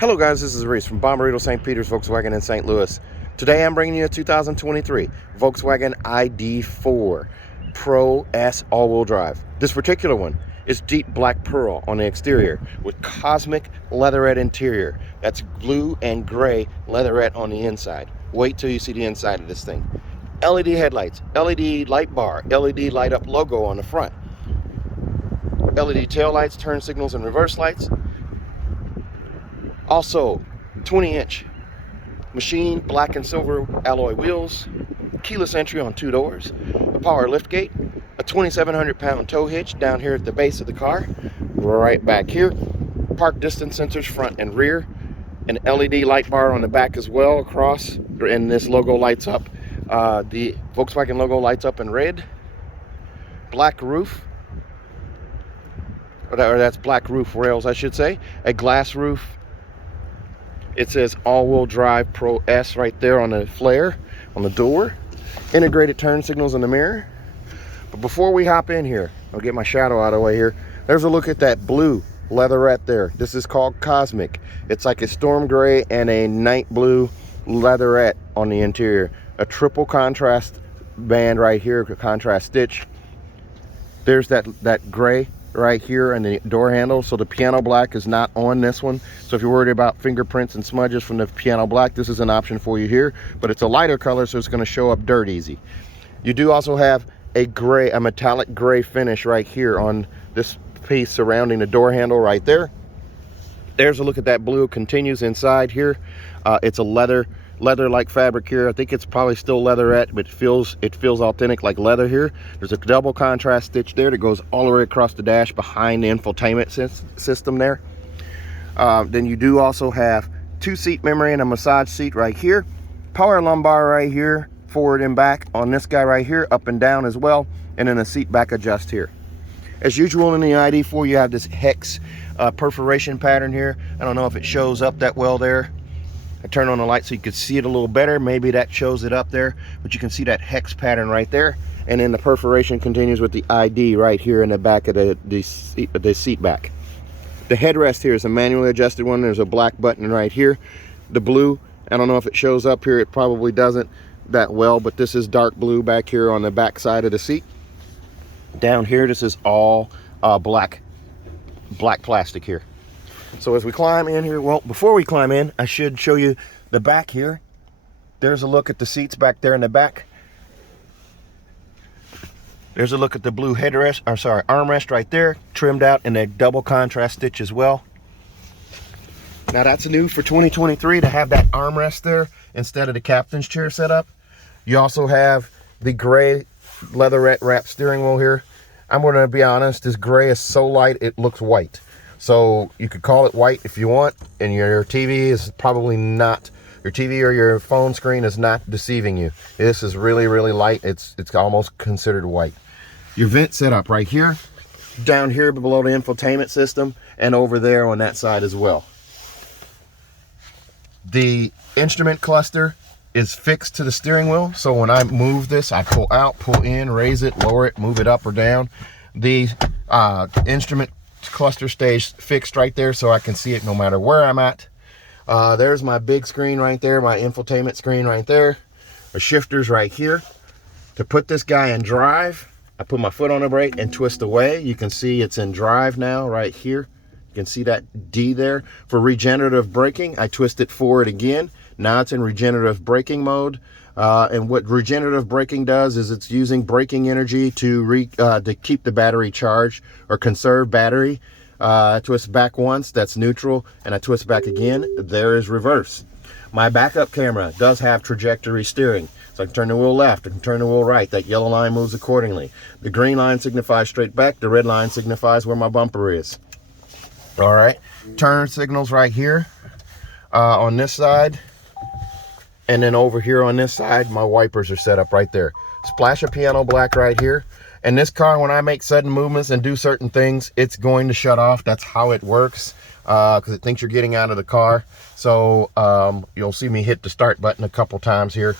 Hello guys, this is Reese from Bomberito St. Peter's Volkswagen in St. Louis. Today I'm bringing you a 2023 Volkswagen ID.4 Pro S all-wheel drive. This particular one is deep black pearl on the exterior with Cosmic Leatherette interior. That's blue and gray leatherette on the inside. Wait till you see the inside of this thing. LED headlights, LED light bar, LED light up logo on the front, LED tail lights, turn signals and reverse lights. Also, 20-inch machine black and silver alloy wheels, keyless entry on 2 doors, a power liftgate, a 2,700-pound tow hitch down here at the base of the car, right back here, park distance sensors front and rear, an LED light bar on the back as well across, and this logo lights up. The Volkswagen logo lights up in red, black roof, or that's black roof rails I should say, a glass roof. It says all-wheel drive Pro S right there on the flare, on the door. Integrated turn signals in the mirror. But before we hop in here, I'll get my shadow out of the way here. There's a look at that blue leatherette there. This is called Cosmic. It's like a storm gray and a night blue leatherette on the interior. A triple contrast band right here, contrast stitch. There's that gray right here and the door handle, so the piano black is not on this one. So if you're worried about fingerprints and smudges from the piano black, this is an option for you here, but it's a lighter color, so it's going to show up dirt easy. You do also have a gray, a metallic gray finish right here on this piece surrounding the door handle right there. There's a look at that blue. Continues inside here. It's a leather like fabric here. I think it's probably still leatherette, but it feels authentic like leather here. There's a double contrast stitch there that goes all the way across the dash behind the infotainment system there. Then you do also have 2-seat memory and a massage seat right here. Power lumbar right here, forward and back on this guy right here, up and down as well, and then a seat back adjust here. As usual in the ID.4, you have this hex perforation pattern here. I don't know if it shows up that well there. I turn on the light so you can see it a little better. Maybe that shows it up there, but you can see that hex pattern right there. And then the perforation continues with the ID right here in the back of the seat back. The headrest here is a manually adjusted one. There's a black button right here. The blue, I don't know if it shows up here. It probably doesn't that well, but this is dark blue back here on the back side of the seat. Down here, this is all black plastic here. So as we climb in here, well, before we climb in, I should show you the back here. There's a look at the seats back there in the back. There's a look at the blue headrest, or sorry, armrest right there, trimmed out in a double contrast stitch as well. Now that's new for 2023 to have that armrest there instead of the captain's chair setup. You also have the gray leatherette wrapped steering wheel here. I'm going to be honest, this gray is so light it looks white. So you could call it white if you want, and your TV is probably not, your TV or your phone screen is not deceiving you. This is really, really light. It's almost considered white. Your vent setup right here, down here below the infotainment system, and over there on that side as well. The instrument cluster is fixed to the steering wheel, so when I move this, I pull out, pull in, raise it, lower it, move it up or down. The instrument cluster stays fixed right there, so I can see it no matter where I'm at. There's my big screen right there, my infotainment screen right there. The shifters right here. To put this guy in drive, I put my foot on the brake and twist away. You can see it's in drive now right here. You can see that D there. For regenerative braking, I twist it forward again. Now it's in regenerative braking mode. And what regenerative braking does is it's using braking energy to keep the battery charged or conserve battery. I twist back once, that's neutral, and I twist back again, there is reverse. My backup camera does have trajectory steering, so I can turn the wheel left, I can turn the wheel right. That yellow line moves accordingly. The green line signifies straight back, the red line signifies where my bumper is. All right, turn signals right here on this side. And then over here on this side, my wipers are set up right there. Splash of piano black right here. And this car, when I make sudden movements and do certain things, it's going to shut off. That's how it works, because it thinks you're getting out of the car. So you'll see me hit the start button a couple times here.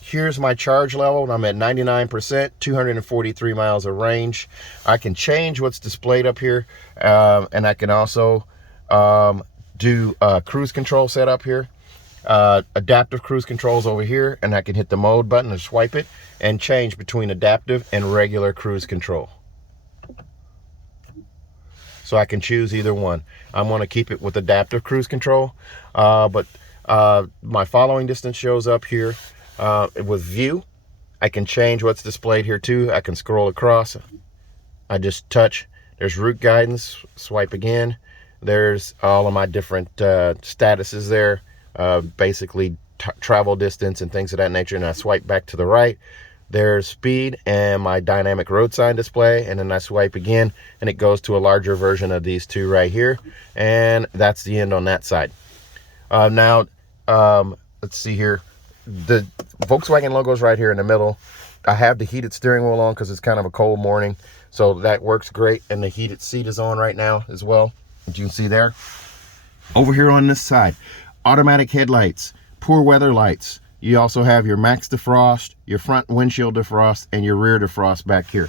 Here's my charge level. I'm at 99%, 243 miles of range. I can change what's displayed up here, and I can also do cruise control setup here. Adaptive cruise controls over here, and I can hit the mode button and swipe it and change between adaptive and regular cruise control. So I can choose either one. I'm going to keep it with adaptive cruise control, but my following distance shows up here with view. I can change what's displayed here too. I can scroll across. I just touch. There's route guidance. Swipe again. There's all of my different statuses there. Basically travel distance and things of that nature. And I swipe back to the right. There's speed and my dynamic road sign display. And then I swipe again and it goes to a larger version of these two right here. And that's the end on that side. Now, let's see here. The Volkswagen logo is right here in the middle. I have the heated steering wheel on because it's kind of a cold morning. So that works great. And the heated seat is on right now as well, as you can see there. Over here on this side, automatic headlights, poor weather lights. You also have your max defrost, your front windshield defrost, and your rear defrost back here.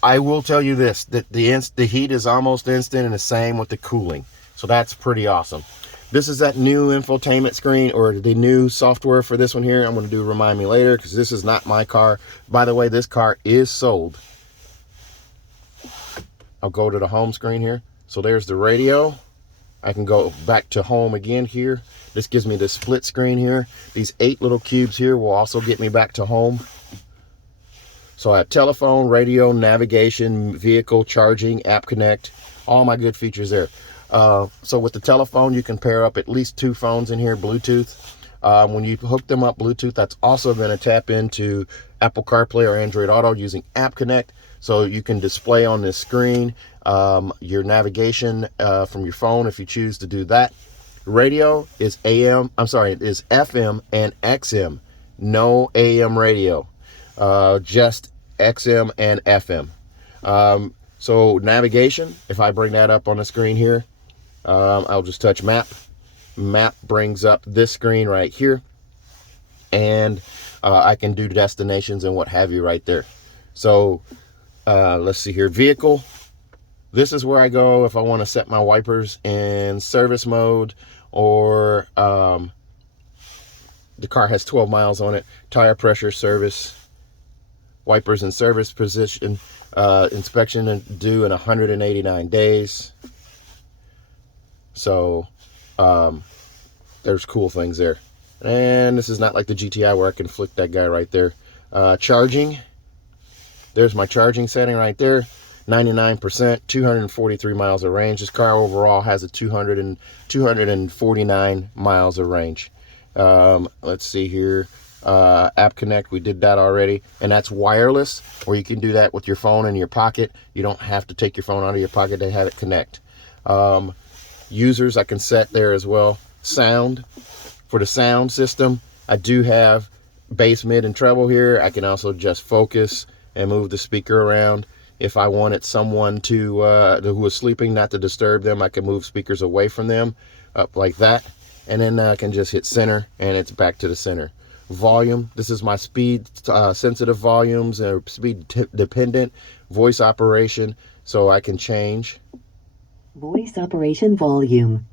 I will tell you this, that the heat is almost instant, and the same with the cooling. So that's pretty awesome. This is that new infotainment screen, or the new software for this one here. I'm going to do Remind Me Later, because this is not my car. By the way, this car is sold. I'll go to the home screen here. So there's the radio. I can go back to home again here. This gives me the split screen here. These 8 little cubes here will also get me back to home. So I have telephone, radio, navigation, vehicle, charging, app connect, all my good features there. So with the telephone, you can pair up at least 2 phones in here, Bluetooth. When you hook them up Bluetooth, that's also going to tap into Apple CarPlay or Android Auto using App Connect. So you can display on this screen your navigation from your phone if you choose to do that. Radio is FM and XM. No AM radio, just XM and FM. So navigation, if I bring that up on the screen here, I'll just touch map. Map brings up this screen right here, and I can do destinations and what have you right there. So let's see here, vehicle. This is where I go if I want to set my wipers in service mode, or the car has 12 miles on it. Tire pressure, service, wipers in service position, inspection due in 189 days. So there's cool things there. And this is not like the GTI where I can flick that guy right there. Charging. There's my charging setting right there. 99%, 243 miles of range. This car overall has a 249 miles of range. Let's see here. App Connect, we did that already. And that's wireless, where you can do that with your phone in your pocket. You don't have to take your phone out of your pocket to have it connect. Users, I can set there as well. Sound, for the sound system, I do have bass, mid, and treble here. I can also just focus and move the speaker around. If I wanted someone to who was sleeping, not to disturb them, I can move speakers away from them, up like that. And then I can just hit center, and it's back to the center. Volume, this is my speed sensitive volumes, or speed dependent. Voice operation, so I can change. Voice operation volume.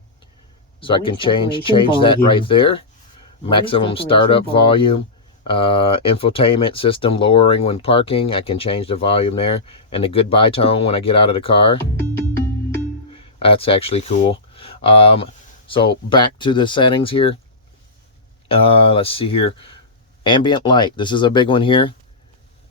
So I can change that right there. Maximum startup volume. Infotainment system lowering when parking. I can change the volume there. And the goodbye tone when I get out of the car. That's actually cool. So back to the settings here. Let's see here. Ambient light. This is a big one here.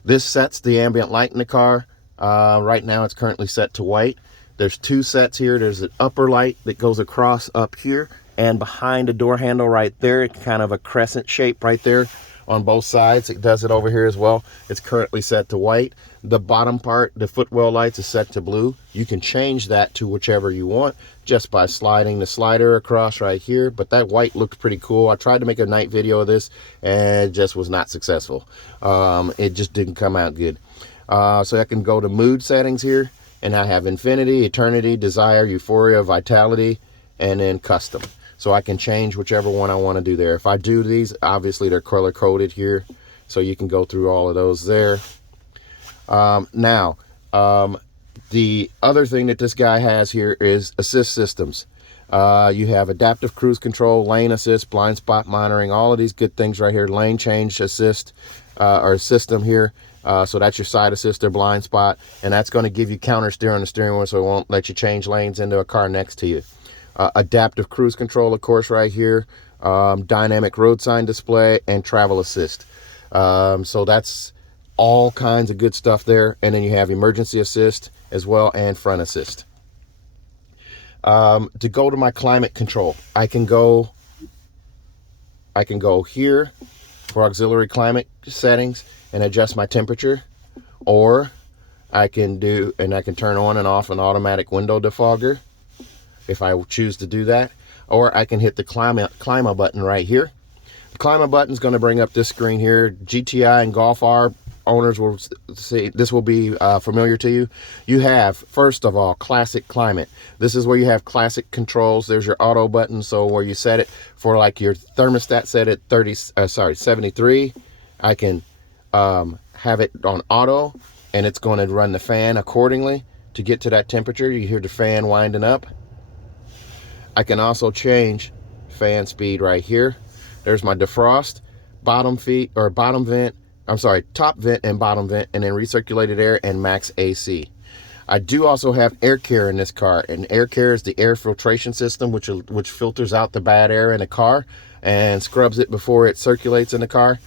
This sets the ambient light in the car. Right now it's currently set to white. There's 2 sets here. There's an upper light that goes across up here, and behind the door handle right there, it's kind of a crescent shape right there on both sides. It does it over here as well. It's currently set to white. The bottom part, the footwell lights, is set to blue. You can change that to whichever you want just by sliding the slider across right here, but that white looks pretty cool. I tried to make a night video of this and it just was not successful. It just didn't come out good. So I can go to mood settings here, and I have infinity, eternity, desire, euphoria, vitality, and then custom. So I can change whichever one I want to do there. If I do these, obviously they're color coded here, so you can go through all of those there. Now, the other thing that this guy has here is assist systems. You have adaptive cruise control, lane assist, blind spot monitoring, all of these good things right here. Lane change assist or system here. So that's your side assist or blind spot, and that's going to give you counter steer on the steering wheel, so it won't let you change lanes into a car next to you. Adaptive cruise control, of course, right here. Dynamic road sign display and travel assist. So that's all kinds of good stuff there. And then you have emergency assist as well and front assist. To go to my climate control, I can go here for auxiliary climate settings and adjust my temperature, or I can turn on and off an automatic window defogger if I choose to do that, or I can hit the climate button right here. The climate button is going to bring up this screen here. GTI and Golf R owners will see this will be familiar to you. You have, first of all, classic climate. This is where you have classic controls. There's your auto button, so where you set it for like your thermostat set at 73, I can have it on auto, and it's going to run the fan accordingly to get to that temperature. You hear the fan winding up. I can also change fan speed right here. There's my defrost, top vent and bottom vent, and then recirculated air and max AC. I do also have air care in this car, and air care is the air filtration system which filters out the bad air in the car and scrubs it before it circulates in the car.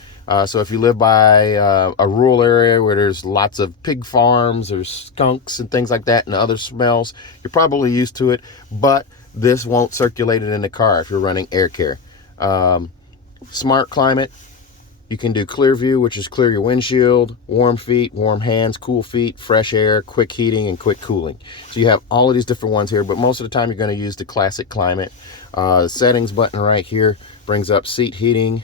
So if you live by a rural area where there's lots of pig farms or skunks and things like that and other smells, you're probably used to it, but this won't circulate it in the car if you're running air care. Smart climate, you can do clear view, which is clear your windshield, warm feet, warm hands, cool feet, fresh air, quick heating, and quick cooling. So you have all of these different ones here, but most of the time you're going to use the classic climate. The settings button right here brings up seat heating,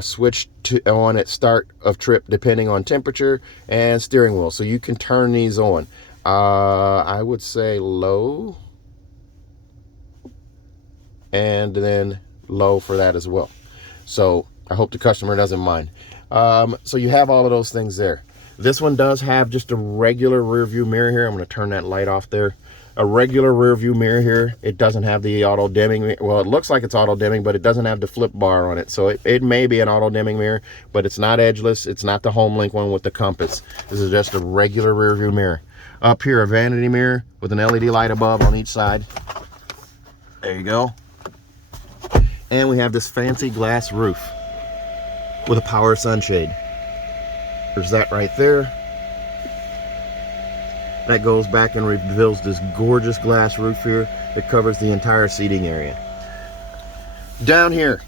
switch to on at start of trip depending on temperature, and steering wheel. So you can turn these on. I would say low, and then low for that as well. So I hope the customer doesn't mind. So you have all of those things there. This one does have just a regular rear view mirror here. I'm going to turn that light off there. A regular rear view mirror here. It doesn't have the auto dimming. Well, it looks like it's auto dimming, but it doesn't have the flip bar on it. So it may be an auto dimming mirror, but it's not edgeless. It's not the HomeLink one with the compass. This is just a regular rear view mirror. Up here, a vanity mirror with an LED light above on each side. There you go. And we have this fancy glass roof with a power sunshade. There's that right there. That goes back and reveals this gorgeous glass roof here that covers the entire seating area. Down here,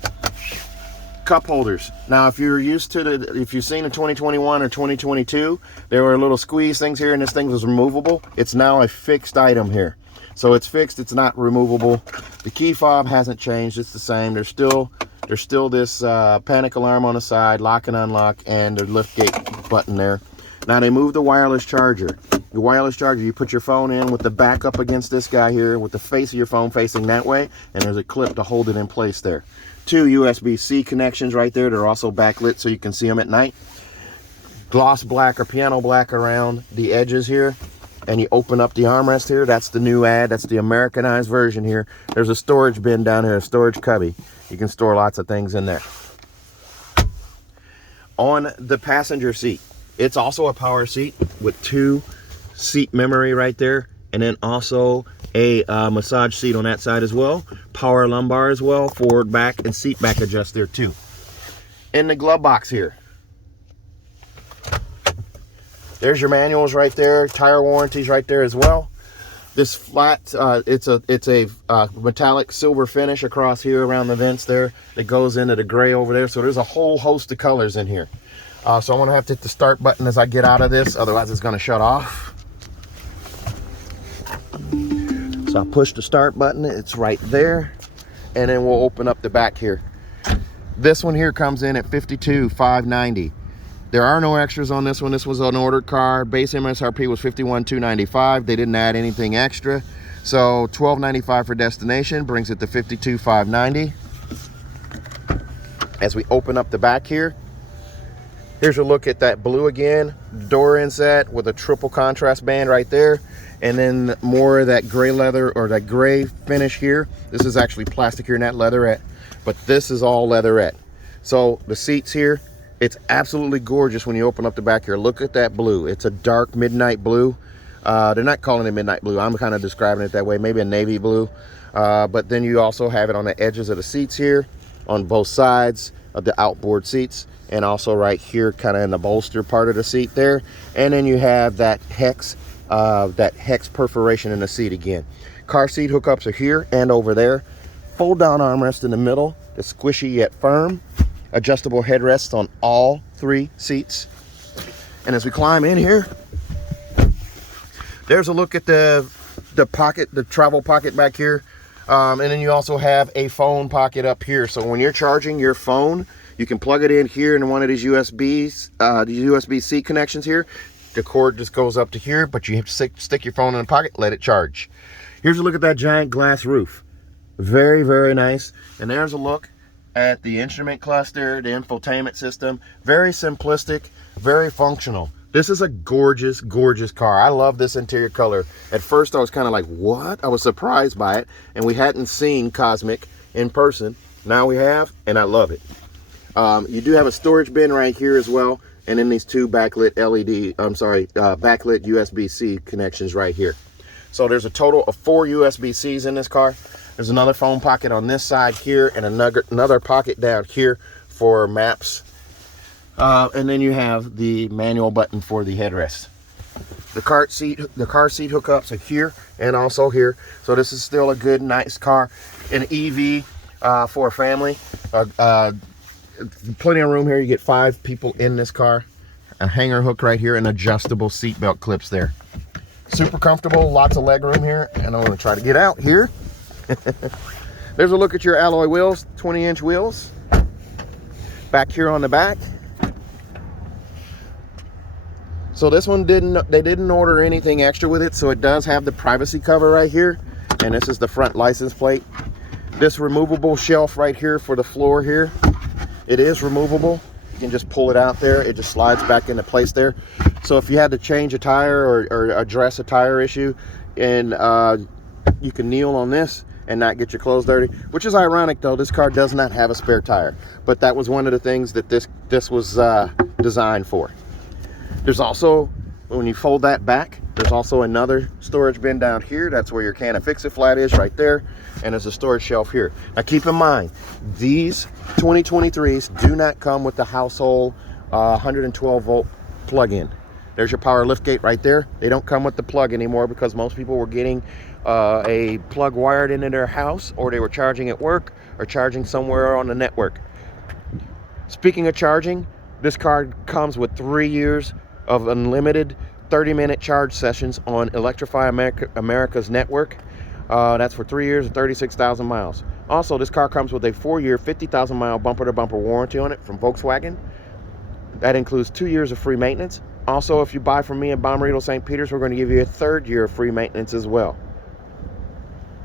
cup holders. Now, if you're used to if you've seen a 2021 or 2022, there were little squeeze things here, and this thing was removable. It's now a fixed item here. So it's fixed, it's not removable. The key fob hasn't changed, it's the same. There's still this panic alarm on the side, lock and unlock, and the lift gate button there. Now they moved the wireless charger. The wireless charger, you put your phone in with the back up against this guy here, with the face of your phone facing that way, and there's a clip to hold it in place there. 2 USB-C connections right there. They're also backlit so you can see them at night. Gloss black or piano black around the edges here. And you open up the armrest here. That's the new ad. That's the Americanized version here. There's a storage bin down here, a storage cubby. You can store lots of things in there. On the passenger seat, it's also a power seat with 2 seat memory right there, and then also a massage seat on that side as well. Power lumbar as well, forward, back, and seat back adjust there too. In the glove box here, there's your manuals right there, tire warranties right there as well. This flat, it's a metallic silver finish across here around the vents there that goes into the gray over there. So there's a whole host of colors in here. So I'm gonna have to hit the start button as I get out of this, otherwise it's gonna shut off. So I push the start button, it's right there, and then we'll open up the back here. This one here comes in at $52,590. There are no extras on this one. This was an ordered car. Base MSRP was $51,295. They didn't add anything extra. So $12.95 for destination brings it to $52,590. As we open up the back here, Here's a look at that blue again, door inset with a triple contrast band right there, and then more of that gray leather or that gray finish here. This is actually plastic here, not leatherette, but this is all leatherette. So the seats here, it's absolutely gorgeous when you open up the back here. Look at that blue. It's a dark midnight blue. They're not calling it midnight blue. I'm kind of describing it that way, maybe a navy blue. But then you also have it on the edges of the seats here, on both sides of the outboard seats, and also right here kind of in the bolster part of the seat there. And then you have that hex perforation in the seat again. Car seat hookups are here and over there. Fold down armrest in the middle, it's squishy yet firm. Adjustable headrests on all 3 seats. And as we climb in here, there's a look at the pocket, the travel pocket back here. And then you also have a phone pocket up here. So when you're charging your phone, you can plug it in here in one of these USB-C connections here. The cord just goes up to here, but you have to stick your phone in the pocket, let it charge. Here's a look at that giant glass roof. Very, very nice. And there's a look at the instrument cluster, the infotainment system. Very simplistic, very functional. This is a gorgeous, gorgeous car. I love this interior color. At first, I was kind of like, what? I was surprised by it. And we hadn't seen Cosmic in person. Now we have, and I love it. You do have a storage bin right here as well. And then these 2 backlit backlit USB-C connections right here. So there's a total of 4 USB-Cs in this car. There's another phone pocket on this side here and another pocket down here for maps. And then you have the manual button for the headrest. The car seat hookups are here and also here. So this is still a good, nice car. An EV for a family. Plenty of room here. You get 5 people in this car. A hanger hook right here and adjustable seat belt clips there. Super comfortable, lots of leg room here. And I'm going to try to get out here. There's a look at your alloy wheels, 20-inch wheels. Back here on the back. So this one they didn't order anything extra with it, so it does have the privacy cover right here, and this is the front license plate. This removable shelf right here for the floor here, it is removable. You can just pull it out there. It just slides back into place there. So if you had to change a tire or address a tire issue, and you can kneel on this and not get your clothes dirty, which is ironic though. This car does not have a spare tire, but that was one of the things that this was designed for. There's also, when you fold that back, there's also another storage bin down here. That's where your can of Fix-It-Flat is right there. And there's a storage shelf here. Now keep in mind, these 2023s do not come with the household 112 volt plug-in. There's your power liftgate right there. They don't come with the plug anymore because most people were getting a plug wired into their house, or they were charging at work or charging somewhere on the network. Speaking of charging, this car comes with 3 years of unlimited 30-minute charge sessions on Electrify America's network. That's for 3 years and 36,000 miles. Also, this car comes with a 4-year, 50,000-mile bumper-to-bumper warranty on it from Volkswagen. That includes 2 years of free maintenance. Also, if you buy from me in Bommarito, St. Peter's, we're going to give you a 3rd year of free maintenance as well.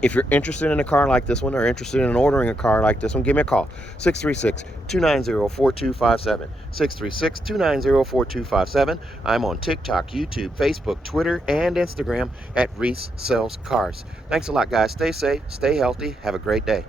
If you're interested in a car like this one or interested in ordering a car like this one, give me a call. 636-290-4257. 636-290-4257. I'm on TikTok, YouTube, Facebook, Twitter, and Instagram at Reese Sells Cars. Thanks a lot, guys. Stay safe, stay healthy. Have a great day.